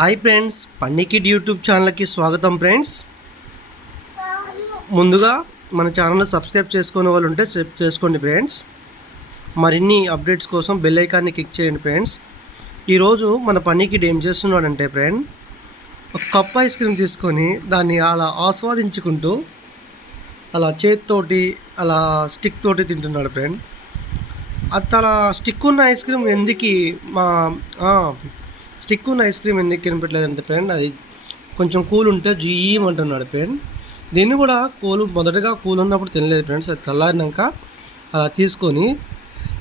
Hi friends, funny kid YouTube ఛానల్కి స్వాగతం friends. ముందుగా మన ఛానల్ని సబ్స్క్రైబ్ చేసుకునే వాళ్ళు ఉంటే చేసుకోండి ఫ్రెండ్స్. మరిన్ని అప్డేట్స్ కోసం బెల్ ఐకాన్ని క్లిక్ చేయండి ఫ్రెండ్స్. ఈరోజు మన ఫన్నీ కిడ్ ఏం చేస్తున్నాడంటే ఫ్రెండ్, ఒక కప్ ఐస్ క్రీమ్ తీసుకొని దాన్ని అలా ఆస్వాదించుకుంటూ అలా చేతితోటి అలా స్టిక్ తోటి తింటున్నాడు ఫ్రెండ్. అలా స్టిక్ ఉన్న ఐస్ క్రీమ్ ఎందుకు స్టిక్ ఉన్న ఐస్ క్రీమ్ ఎందుకు తినపెట్టలేదంటే ఫ్రెండ్, అది కొంచెం కూల్ ఉంటే అంటున్నాడు ఫ్రెండ్. దీన్ని కూడా మొదటగా కూల్ ఉన్నప్పుడు తినలేదు ఫ్రెండ్స్. అది చల్లారినాక అలా తీసుకొని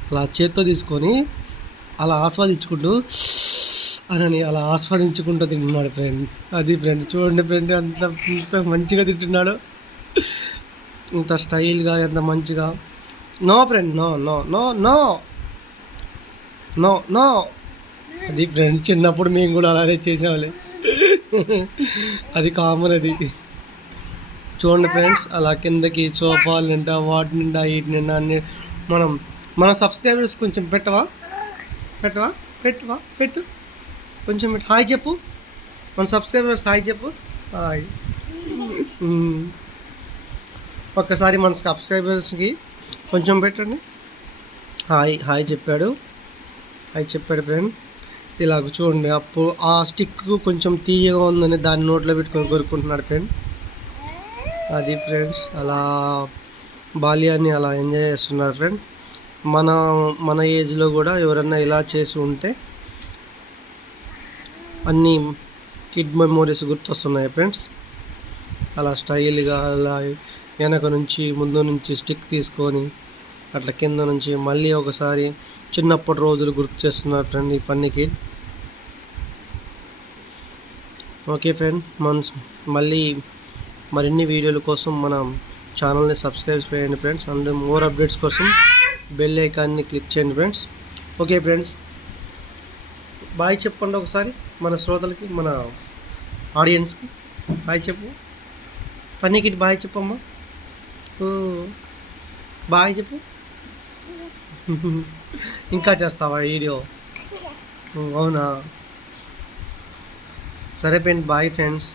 అలా చేత్తో తీసుకొని అలా ఆస్వాదించుకుంటూ అలా ఆస్వాదించుకుంటూ తింటున్నాడు ఫ్రెండ్. అది ఫ్రెండ్ చూడండి ఫ్రెండ్, అంత మంచిగా తింటున్నాడు, ఇంత స్టైల్గా, ఎంత మంచిగా. No friend, no no no no no no అది ఫ్రెండ్, చిన్నప్పుడు మేము కూడా అలానే చేసేవాళ్ళే, అది కామన్. అది చూడండి ఫ్రెండ్స్, అలా కిందకి సోఫాల నిండా, వాటి నిండా, వీటి నిండా అన్ని మన సబ్స్క్రైబర్స్ కొంచెం పెట్టు కొంచెం పెట్టు. హాయ్ చెప్పు, మన సబ్స్క్రైబర్స్ హాయ్ చెప్పు. హాయ్. ఒక్కసారి మన సబ్స్క్రైబర్స్కి కొంచెం పెట్టండి. హాయ్ చెప్పాడు ఫ్రెండ్. ఇలాగ చూడండి, అప్పుడు ఆ స్టిక్ కొంచెం తీయగా ఉందని దాన్ని నోట్లో పెట్టుకొని కొరుక్కుంటున్నాడు ఫ్రెండ్. అది ఫ్రెండ్స్, అలా బాల్యాన్ని అలా ఎంజాయ్ చేస్తున్నారు ఫ్రెండ్. మన ఏజ్లో కూడా ఎవరన్నా ఇలా చేసి ఉంటే అన్నీ కిడ్ మెమోరీస్ గుర్తొస్తున్నాయి ఫ్రెండ్స్. అలా స్టైల్గా అలా వెనక నుంచి ముందు నుంచి స్టిక్ తీసుకొని అట్లా కింద నుంచి మళ్ళీ ఒకసారి చిన్నప్పటి రోజులు గుర్తు చేస్తున్నారు ఫ్రెండ్ ఈ ఫన్నీ కిడ్. ఓకే ఫ్రెండ్, మళ్ళీ మరిన్ని వీడియోల కోసం మన ఛానల్ని సబ్స్క్రైబ్ చేయండి ఫ్రెండ్స్. అండ్ మోర్ అప్డేట్స్ కోసం బెల్ ఐకాన్ని క్లిక్ చేయండి ఫ్రెండ్స్. ఓకే ఫ్రెండ్స్, బాయ్ చెప్పండి ఒకసారి మన శ్రోతలకి, మన ఆడియన్స్కి బాయ్ చెప్పు. ఫన్నీ కిడ్ బాయ్ చెప్పమ్మా. బాయ్ చెప్పు. ఇంకా చేస్తావా వీడియో? అవునా, సరే ఫ్రెండ్, బాయ్ ఫ్రెండ్స్.